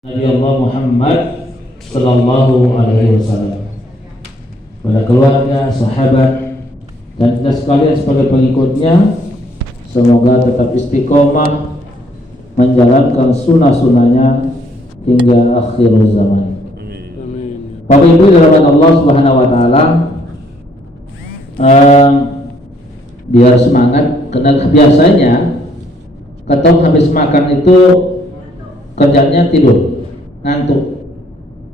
Nabi Allah Muhammad Sallallahu Alaihi Wasallam, pada keluarga, sahabat, dan kita sekalian sebagai pengikutnya, semoga tetap istiqomah menjalankan sunnah-sunnahnya hingga akhir zaman. Bapak Ibu dirahmati Allah Subhanahu Wa Taala, biar semangat, karena biasanya ketok habis makan itu kerjanya tidur, ngantuk.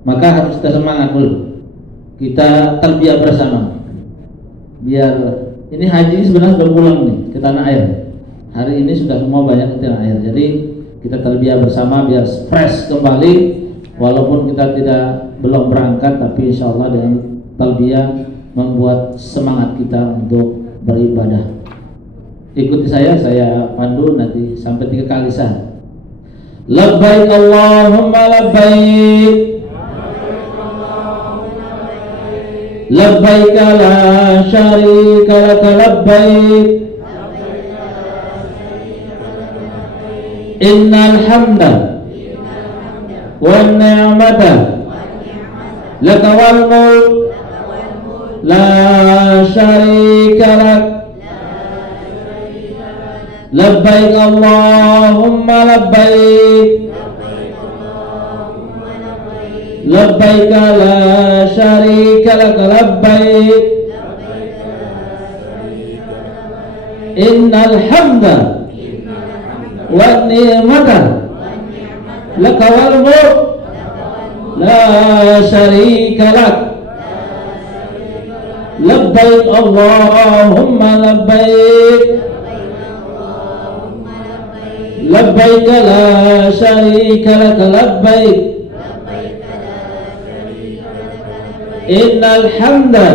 Maka harus kita semangat dulu, kita terbiar bersama. Biar ini haji sebenarnya sudah pulang nih ke tanah air. Hari ini sudah semua banyak ke tanah air. Jadi kita terbiar bersama biar fresh kembali. Walaupun kita belum berangkat, tapi insya Allah dengan talbiyah membuat semangat kita untuk beribadah. Ikuti saya pandu nanti sampai 3 kali sah. Labbaik Allahumma labbaik, labbaik la syarika laka labbaik, innal hamda wan ni'mata laka wal mulk la syarika lak. Labbaik Allahumma labbaik, labbaik la syarika laka labbaik, innal hamda wan ni'mata laka wal mulk la syarika lak. Labbaik Allahumma labbaik, labbaik la syarika laka labbaik, innal hamda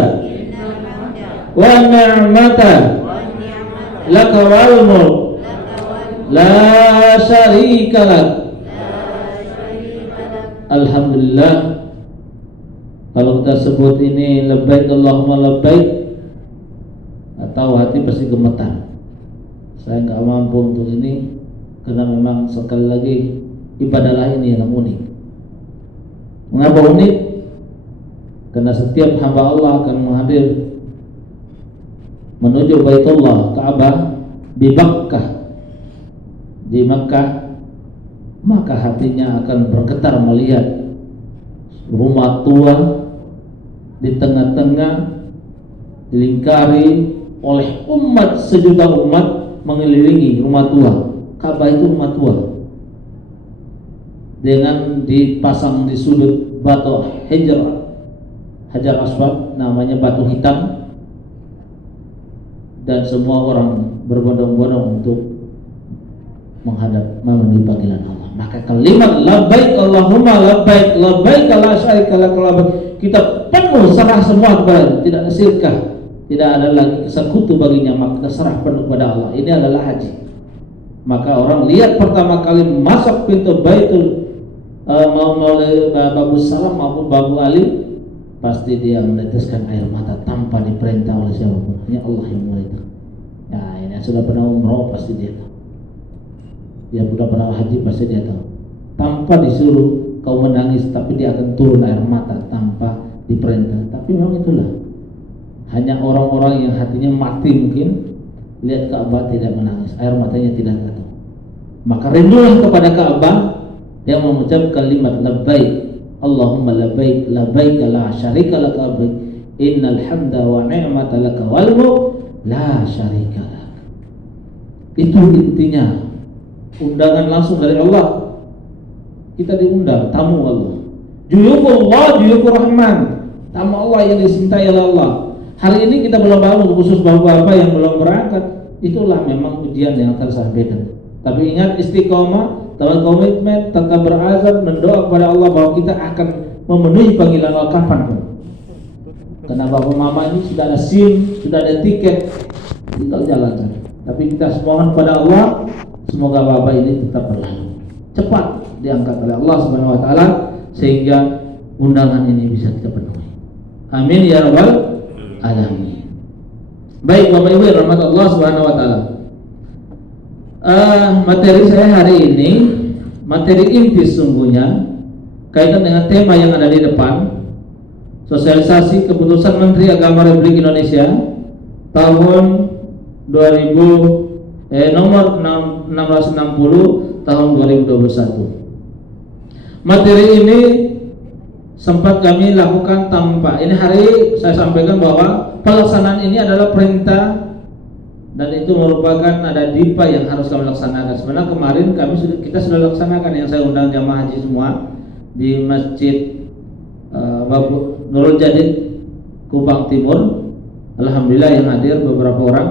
wan ni'mata laka wal mulk la syarika lak. Alhamdulillah, kalau kita sebut ini labbaik Allahumma labbaik, atau hati pasti gemetar. Saya nggak mampu untuk ini, karena memang sekali lagi ibadah lain yang unik. Mengapa unik? Karena setiap hamba Allah akan menghadir menuju Baitullah Ka'bah di Makkah, maka hatinya akan bergetar melihat rumah tua di tengah-tengah, dilingkari oleh sejuta umat mengelilingi rumah tua. Ka'bah itu rumah tua, dengan dipasang di sudut batu hajar aswad, namanya batu hitam, dan semua orang berbondong-bondong untuk menghadap memenuhi panggilan Allah. Maka kalimat labbaik Allahumma labbaik, labbaik la syarika laka labbaik, kita penuh serah semua kepada, tidak ada syirkah, tidak ada lagi sekutu baginya, maka serah penuh kepada Allah. Ini adalah haji. Maka orang lihat pertama kali masuk pintu Baitul melalui Babu Salam maupun Babu Ali, pasti dia meneteskan air mata tanpa diperintah oleh siapapun. Hanya Allah yang mulai itu. Ya, ini sudah pernah umroh pasti dia tahu. Dia sudah pernah haji pasti dia tahu. Tanpa disuruh kau menangis, tapi dia akan turun air mata tanpa diperintah. Tapi memang itulah. Hanya orang-orang yang hatinya mati mungkin lihat Ka'bah tidak menangis, air matanya tidak jatuh. Maka rindulah kepada Ka'bah yang mengucap kalimat labbaik Allahumma labbaik, labbaik la syarika laka labbaik, innal hamda wa ni'mata laka wal mulk la syarika lak. Itu intinya. Undangan langsung dari Allah. Kita diundang, tamu Allah. Juyufullah, juyufur rahman, tamu Allah yang dicintai oleh Allah. Hari ini kita belum bangun, khusus bapak-bapak yang belum berangkat. Itulah memang ujian yang akan saya sampaikan. Tapi ingat, istiqomah, dalam komitmen, tetap berazam, mendoa kepada Allah bahwa kita akan memenuhi panggilan Allah kapanpun. Karena bapak mama ini sudah ada SIM, sudah ada tiket, tinggal jalankan. Tapi kita mohon kepada Allah, semoga bapak ini tetap berlalu cepat diangkat oleh Allah Subhanahu Wa Taala, sehingga undangan ini bisa kita penuhi. Amin ya rabbal alamin. Baik Bapak Ibu yang rahmat Allah Subhanahu Wa Taala, materi saya hari ini materi inti sesungguhnya kaitan dengan tema yang ada di depan, sosialisasi keputusan Menteri Agama Republik Indonesia tahun 2000 nomor 660 tahun 2021. Materi ini sempat kami lakukan tanpa. Ini hari saya sampaikan bahwa pelaksanaan ini adalah perintah dan itu merupakan ada DIPA yang harus kami laksanakan. Sebenarnya kemarin kita sudah laksanakan, yang saya undang jamaah haji semua di Masjid Babu Nurul Jadid Kupang Timur. Alhamdulillah yang hadir beberapa orang,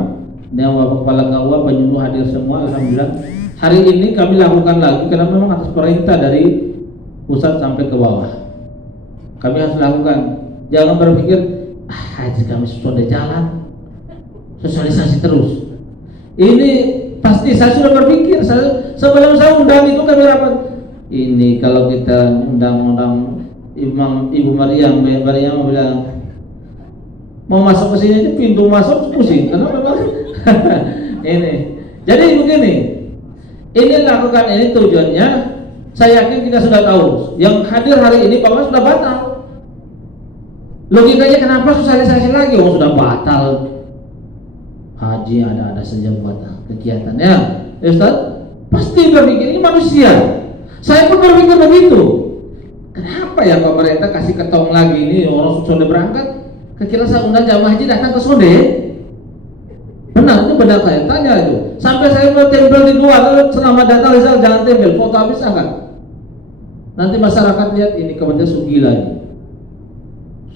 yang Bapak Kepala KUA penyuluh hadir semua. Alhamdulillah. Hari ini kami lakukan lagi karena memang atas perintah dari pusat sampai ke bawah. Kami harus lakukan. Jangan berpikir haji kami sudah jalan, sosialisasi terus. Ini pasti saya sudah berpikir. Sebelum saya undang itu kami rapat. Ini kalau kita undang-undang Ibu Maryam bilang mau masuk ke sini, pintu masuk pusing. Kenapa? Ini. Jadi begini. Ini lakukan ini tujuannya. Saya yakin kita sudah tahu. Yang hadir hari ini bahwa sudah batal. Logikanya kenapa sosialisasi lagi? Oh sudah batal. Haji ada saja batal kegiatannya. Ya Ustaz, pasti berpikir ini manusia. Saya pun berpikir begitu. Kenapa ya pemerintah kasih ketong lagi ini orang sudah berangkat? Kira saya undang jamaah haji datang ke Sonde. Benar, itu benar saya tanya itu. Sampai saya mau tempel di luar, selama datang Rizal jangan tempel, foto habis kan? Nanti masyarakat lihat ini kemudian sugi lagi.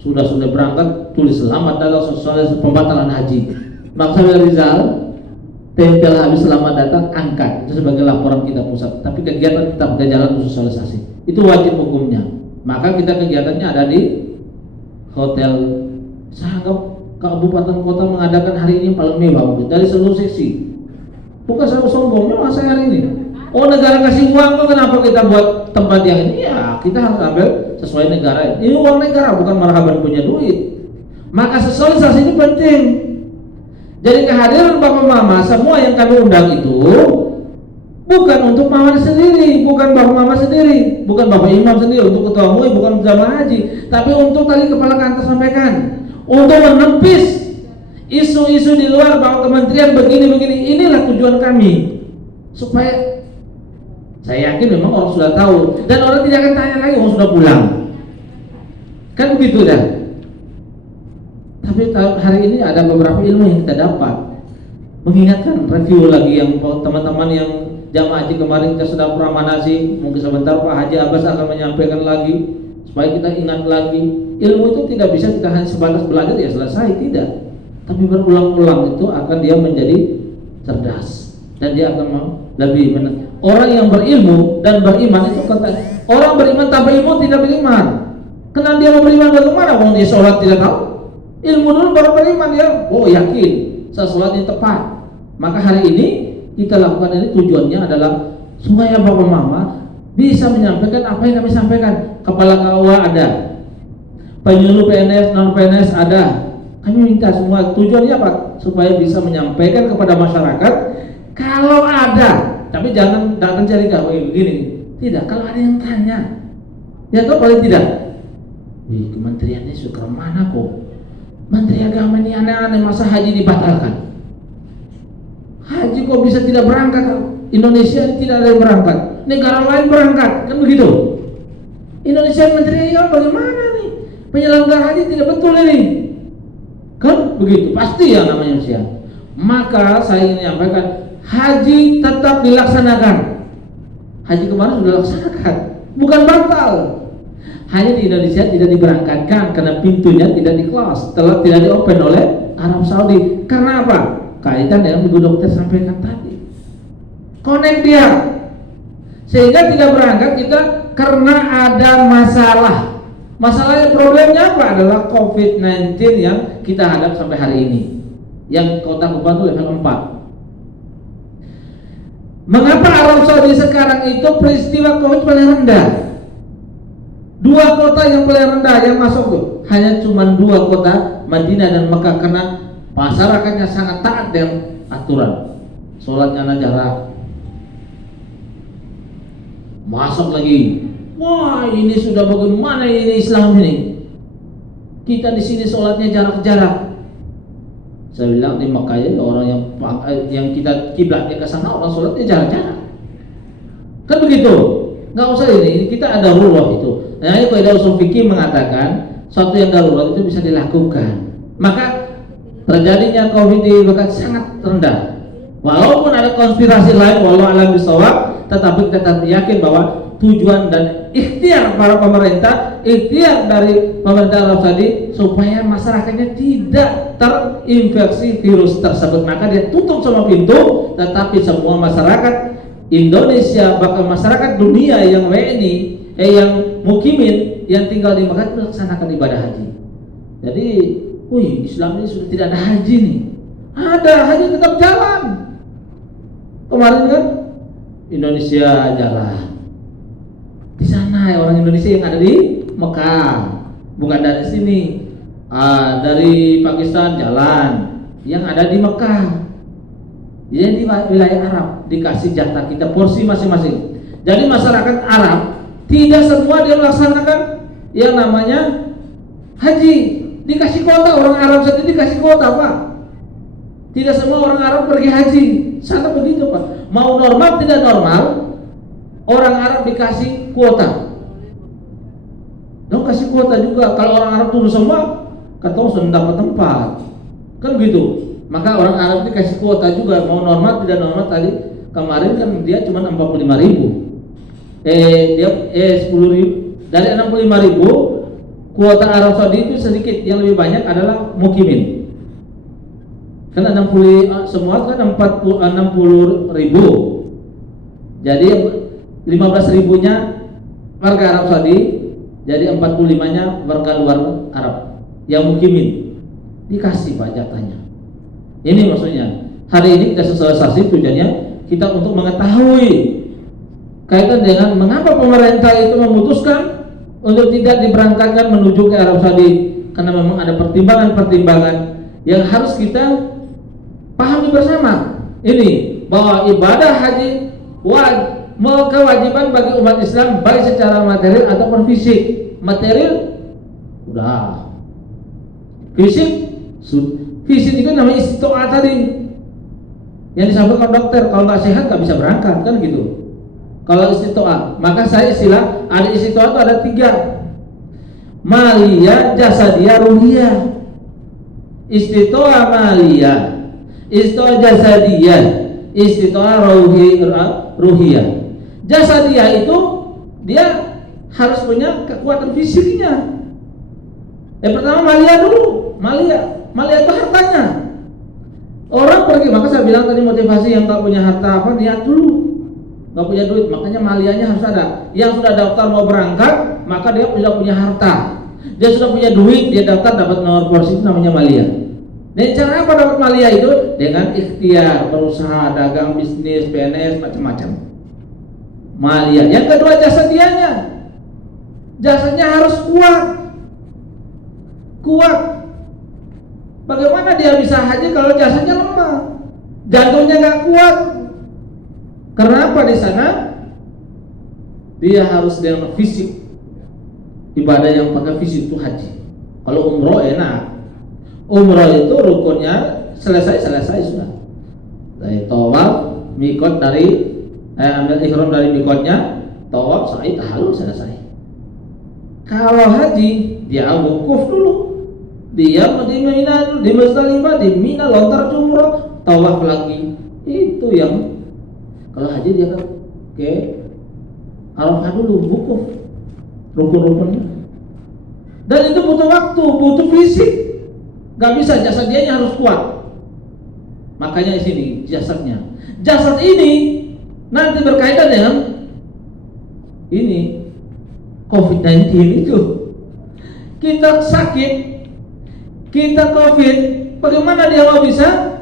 Sudah berangkat tulis selamat datang sosialisasi pembatalan haji. Maksudnya Rizal tempel habis selamat datang angkat itu sebagai laporan kita pusat. Tapi kegiatan tetap berjalan untuk sosialisasi. Itu wajib hukumnya. Maka kita kegiatannya ada di hotel. Saya anggap kabupaten kota mengadakan hari ini paling mewah dari seluruh sisi. Bukan saya sombong, memang saya hari ini. Oh negara kasih uang kok, kenapa kita buat tempat yang ini? Ya kita harus ambil sesuai negara. Ini uang negara, bukan marhaban punya duit. Maka sosialisasi ini penting. Jadi kehadiran Bapak Mama semua yang kami undang itu bukan untuk Mama sendiri, bukan Bapak Mama sendiri, bukan Bapak Imam sendiri, untuk ketua MUI, bukan jamaah haji, tapi untuk tadi kepala kantor sampaikan. Untuk menepis isu-isu di luar bahwa kementerian begini-begini, inilah tujuan kami supaya saya yakin memang orang sudah tahu dan orang tidak akan tanya lagi, orang sudah pulang kan begitu dah. Tapi hari ini ada beberapa ilmu yang kita dapat, mengingatkan review lagi yang teman-teman yang jamaah haji kemarin kita sudah pramanasi, mungkin sebentar Pak Haji Abbas akan menyampaikan lagi supaya kita ingat lagi. Ilmu itu tidak bisa kita hanya sebatas belajar ya selesai, tidak. Tapi berulang-ulang itu akan dia menjadi cerdas dan dia akan lebih benar. Orang yang berilmu dan beriman itu kata orang beriman tanpa ilmu tidak beriman. Kenapa dia mau beriman bagaimana? Wong dia sholat tidak tahu. Ilmu dulu baru beriman ya. Oh yakin saya sholat yang tepat. Maka hari ini kita lakukan ini tujuannya adalah supaya Bapak Mama bisa menyampaikan apa yang kami sampaikan. Kepala KUA ada, penyuluh PNS, non PNS ada. Kami minta semua tujuannya apa? Supaya bisa menyampaikan kepada masyarakat kalau ada. Tapi jangan datang cari kau begini. Tidak, kalau ada yang tanya. Ya tahu paling tidak. Wih, kementeriannya suka mana kok? Menteri Agama ini aneh-aneh, masa haji dibatalkan? Haji kok bisa tidak berangkat? Indonesia tidak ada yang berangkat. Negara lain berangkat, kan begitu? Indonesia menteri ya bagaimana nih? Penyelenggara haji tidak betul ini. Kan begitu, pasti ya namanya manusia. Maka saya ingin menyampaikan haji tetap dilaksanakan. Haji kemarin sudah dilaksanakan, bukan batal. Hanya di Indonesia tidak diberangkatkan karena pintunya tidak di-close, tidak di-open oleh Arab Saudi. Karena apa? Kaitan dengan Ibu Dokter sampaikan tadi. Connect dia. Sehingga tidak berangkat kita karena ada masalah. Masalahnya problemnya apa? Adalah COVID-19 yang kita hadap sampai hari ini. Yang kota Kupang itu level 4. Mengapa Arab Saudi sekarang itu peristiwa COVID paling rendah? Dua kota yang paling rendah yang masuk tuh hanya cuma dua kota, Madinah dan Mekah, karena masyarakatnya sangat taat dengan aturan. Sholatnya jarak. Masuk lagi wah ini sudah bagaimana ini Islam ini? Kita di sini sholatnya jarak-jarak. Saya bilang di Mekah ya orang yang kita kiblatnya ke sana orang sholatnya jarak-jarak. Kan begitu. Nggak usah ini kita ada darurat itu. Nah, ini kaidah usul fikih mengatakan suatu yang darurat itu bisa dilakukan. Maka terjadinya Covid di Mekah sangat rendah. Walaupun ada konspirasi lain, wallahu a'lam bishawab, tetapi kita tetap yakin bahwa tujuan dan ikhtiar para pemerintah, ikhtiar dari pemerintah Arab Saudi supaya masyarakatnya tidak terinfeksi virus tersebut. Maka dia tutup semua pintu, tetapi semua masyarakat Indonesia bahkan masyarakat dunia yang WNI, yang mukimin yang tinggal di Mekah melaksanakan ibadah haji. Jadi, Islam ini sudah tidak ada haji nih. Ada haji tetap jalan. Kemarin kan Indonesia jalan. Di sana orang Indonesia yang ada di Mekah, bukan dari sini. Dari Pakistan jalan, yang ada di Mekah. Jadi di wilayah Arab dikasih jatah kita porsi masing-masing. Jadi masyarakat Arab tidak semua dia melaksanakan yang namanya haji. Dikasih kuota, orang Arab saja dikasih kuota, Pak. Tidak semua orang Arab pergi haji. Sana begitu, Pak. Mau normal tidak normal, orang Arab dikasih kuota. Dong kasih kuota juga. Kalau orang Arab turun semua, katong sudah dapat tempat. Kan begitu. Maka orang Arab dikasih kuota juga. Mau normal tidak normal tadi kemarin kan dia cuma 45.000. Dia 10.000 dari 65.000 kuota Arab Saudi itu sedikit, yang lebih banyak adalah mukimin. Kan 60 semua kan 60.000. Jadi 15.000-nya warga Arab Saudi, jadi 45-nya warga luar Arab yang mukimin. Dikasih Pak jatahnya. Ini maksudnya. Hari ini kita sosialisasi tujuannya kita untuk mengetahui kaitan dengan mengapa pemerintah itu memutuskan untuk tidak diberangkatkan menuju ke Arab Saudi, karena memang ada pertimbangan-pertimbangan yang harus kita pahami bersama. Ini bahwa ibadah haji kewajiban bagi umat Islam baik secara material ataupun fisik. Material udah, fisik itu namanya istiqomah tadi yang disampaikan dokter. Kalau nggak sehat nggak bisa berangkat kan gitu. Kalau istiqomah, maka saya istilah ada istiqomah itu ada 3: maliyah, jasadiyah, ruhiyah. Istiqomah maliyah, istiqomah jasadiyah, istiqomah ruhiyah. Jasadiyah itu dia harus punya kekuatan fisiknya. Yang pertama maliyah dulu. Maliyah itu hartanya. Orang pergi, maka saya bilang tadi motivasi yang nggak punya harta apa, niat dulu. Nggak punya duit, makanya maliyahnya harus ada. Yang sudah daftar mau berangkat, maka dia sudah punya harta. Dia sudah punya duit, dia daftar dapat nomor porsi, itu namanya maliyah. Dan cara apa dapat maliyah itu? Dengan ikhtiar, berusaha, dagang, bisnis, PNS, macam-macam. Maliyah. Yang kedua jasadiahnya. Jasadnya harus kuat. Bagaimana dia bisa haji kalau jasadnya lemah, jantungnya nggak kuat? Kenapa di sana dia harus dengan fisik, ibadah yang pakai fisik itu haji. Kalau umroh enak, umroh itu rukunnya selesai sudah. Dari tawaf, mikot dari ambil ihram dari mikotnya, tawaf, sa'i, tahallul selesai. Kalau haji dia wukuf dulu. Dia di Mina dulu, di Musdalifah, di Mina lontar jumroh, tawaf lagi. Itu yang kalau haji dia kan ke Arafah dulu, wukuf, rukun-rukunnya. Dan itu butuh waktu, butuh fisik. Gak bisa, jasad dia harus kuat. Makanya di sini jasadnya. Jasad ini nanti berkaitan dengan ini COVID-19 itu. Kita sakit, kita COVID, bagaimana dia mau bisa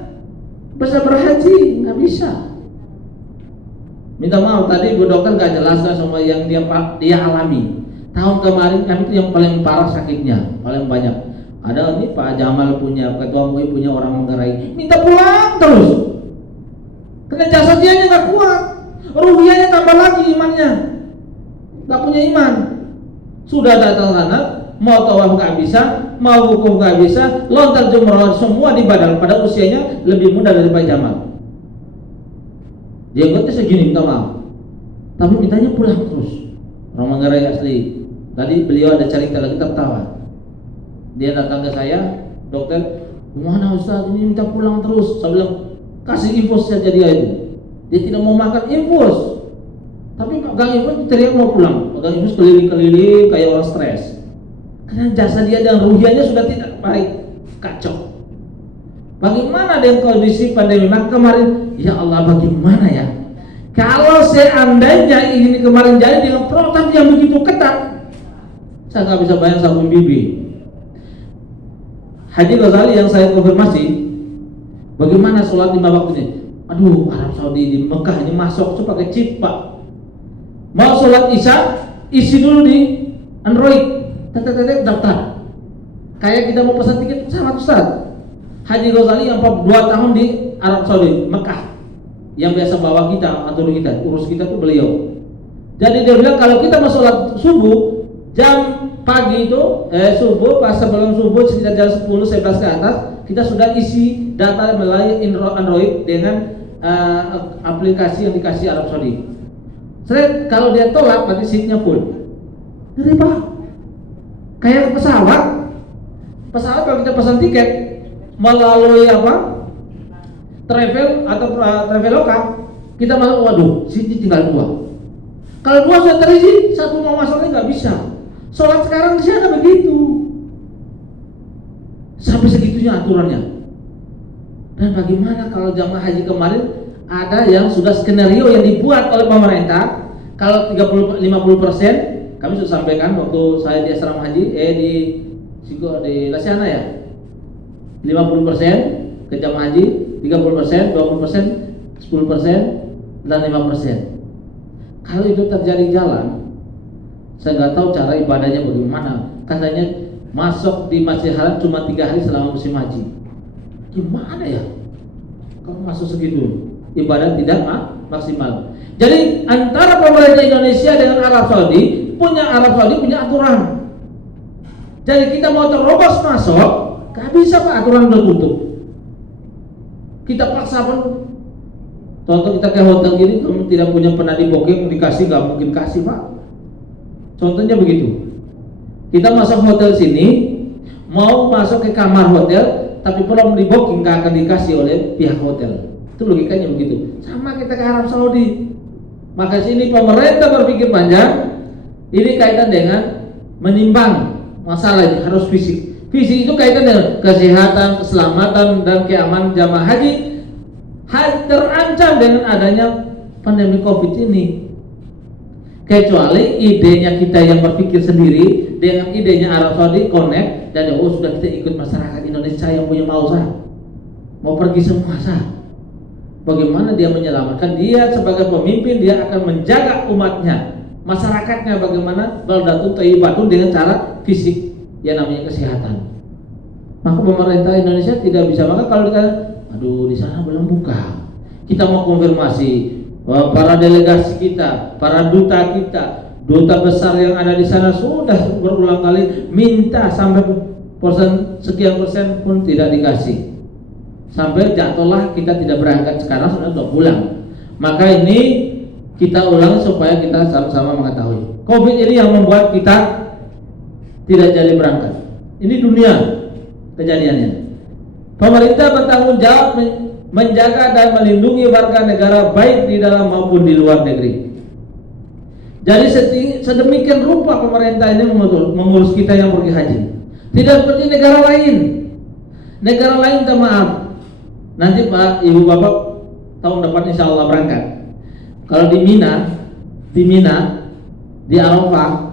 berhaji? Nggak bisa. Minta maaf tadi Bu Dokter nggak jelaskan semua yang dia alami. Tahun kemarin kami itu yang paling parah sakitnya, paling banyak. Ada ini Pak Jamal punya, Ketua MUI punya orang Manggarai, minta pulang terus. Karena jasad dia nggak kuat, ruhiyahnya tambah lagi imannya. nggak punya iman. Sudah datang sana, mau tawaf nggak bisa, mau wukuf nggak bisa, lontar jumroh semua di badan. Pada usianya lebih muda daripada Jamal. Jenggotnya segini, minta maaf, tapi mintanya pulang terus. Orang Manggarai asli. Tadi beliau ada cerita lagi tertawa. Dia datang ke saya, dokter, gimana Ustaz, ini minta pulang terus. Saya bilang, kasih infus saja dia itu. Dia tidak mau makan infus, tapi pegang infus teriak mau pulang. Pegang infus keliling-keliling kayak orang stres. Karena jasa dia dan ruhianya sudah tidak baik, kacau. Bagaimana dengan kondisi pandemi kemarin? Ya Allah, bagaimana ya? Kalau seandainya ini kemarin jadi dengan protokol yang begitu ketat, saya nggak bisa bayang sama bibi. Haji Ghazali yang saya konfirmasi, bagaimana sholat 5 waktu ini? Aduh, Arab Saudi di Mekah ini masuk tuh pakai chip pak. Mau sholat isya, isi dulu di Android, tetet daftar. Kayak kita mau pesan tiket sama Ustaz. Haji Ghazali yang 2 tahun di Arab Saudi, Mekah, yang biasa bawa kita, atur kita, urus kita tuh beliau. Jadi dia bilang kalau kita mau sholat subuh jam pagi itu subuh pas sebelum subuh sekitar jam 10-11 ke atas kita sudah isi data melalui Android dengan aplikasi yang dikasih Arab Saudi. Kalau dia tolak berarti seatnya full. Dari pak kayak pesawat kalau kita pesan tiket melalui travel atau traveloka, kita masuk, waduh seatnya tinggal 2. Kalau 2 sudah terisi, 1 mau masuknya nggak bisa. Sholat sekarang di sana begitu, sampai segitunya aturannya. Dan bagaimana kalau jamaah haji kemarin ada yang sudah skenario yang dibuat oleh pemerintah, kalau 50%, kami sudah sampaikan waktu saya di asrama haji di Lasiana ya, 50% ke jamaah haji, 30%, 20%, 10%, dan 5%. Kalau itu terjadi jalan, saya nggak tahu cara ibadahnya bagaimana. Katanya masuk di Masjidil Haram cuma 3 hari selama musim haji. Gimana ya? Kalau masuk segitu, ibadah tidak maksimal. Jadi antara pemerintah Indonesia dengan Arab Saudi punya aturan. Jadi kita mau terobos masuk, nggak bisa pak, aturan udah tutup. Kita paksa pun. Contoh kita ke hotel gini, kamu tidak punya pernah di booking, dikasih nggak mungkin kasih pak. Contohnya begitu. Kita masuk hotel sini, mau masuk ke kamar hotel, tapi belum di booking nggak akan dikasih oleh pihak hotel. Itu logikanya begitu. Sama kita ke Arab Saudi. Maka sini pemerintah berpikir panjang. Ini kaitan dengan menimbang masalah ini harus fisik. Fisik itu kaitan dengan kesehatan, keselamatan dan keamanan jamaah haji. Terancam dengan adanya pandemi COVID ini. Kecuali idenya kita yang berpikir sendiri dengan idenya Arab Saudi connect dan sudah kita ikut masyarakat Indonesia yang punya mau pergi semua Bagaimana dia menyelamatkan? Dia sebagai pemimpin dia akan menjaga umatnya, masyarakatnya bagaimana baldatun thayyibatun dengan cara fisik yang namanya kesehatan. Maka pemerintah Indonesia tidak bisa. Maka kalau kita aduh di sana belum buka, kita mau konfirmasi para delegasi kita, para duta kita, duta besar yang ada di sana sudah berulang kali minta sampai sekian persen pun tidak dikasih, sampai jatuhlah kita tidak berangkat sekarang sudah 2 bulan. Maka ini kita ulang supaya kita sama-sama mengetahui COVID ini yang membuat kita tidak jadi berangkat. Ini dunia kejadiannya. Pemerintah bertanggung jawab menjaga dan melindungi warga negara baik di dalam maupun di luar negeri. Jadi sedemikian rupa pemerintah ini mengurus kita yang pergi haji. Tidak seperti negara lain. Negara lain minta maaf. Nanti Pak, Ibu Bapak tahun depan insya Allah berangkat. Kalau di Mina, di Arafah,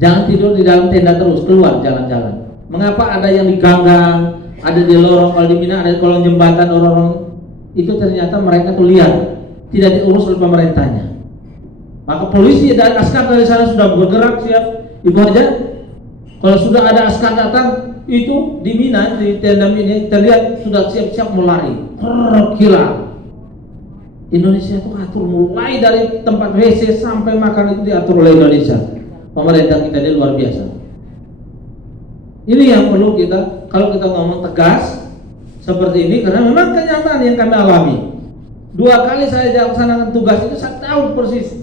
jangan tidur di dalam tenda terus, keluar jalan-jalan. Mengapa ada yang diganggang? Ada di lorong, kalau di Mina ada kolong jembatan orang-orang itu ternyata mereka tuh liar, tidak diurus oleh pemerintahnya. Maka polisi dan askar dari sana sudah bergerak siap. Ibu Haja, kalau sudah ada askar datang itu di Mina di tenda ini terlihat sudah siap-siap melari, kira. Indonesia itu atur mulai dari tempat WC sampai makan itu diatur oleh Indonesia. Pemerintah kita ini luar biasa. Ini yang perlu kita, kalau kita ngomong tegas seperti ini, karena memang kenyataan yang kami alami. 2 kali saya laksanakan tugas itu, saya tahu persis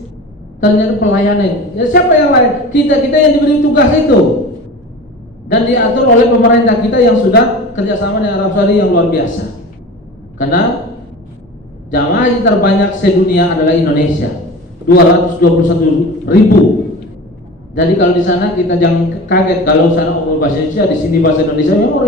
ternyata pelayanan. Ya siapa yang lain? Kita yang diberi tugas itu, dan diatur oleh pemerintah kita yang sudah kerjasama dengan Arab Saudi yang luar biasa. Karena jamaah haji terbanyak sedunia adalah Indonesia, 221.000. Jadi kalau di sana kita jangan kaget kalau sana umur bahasa Indonesia, di sini bahasa Indonesia memang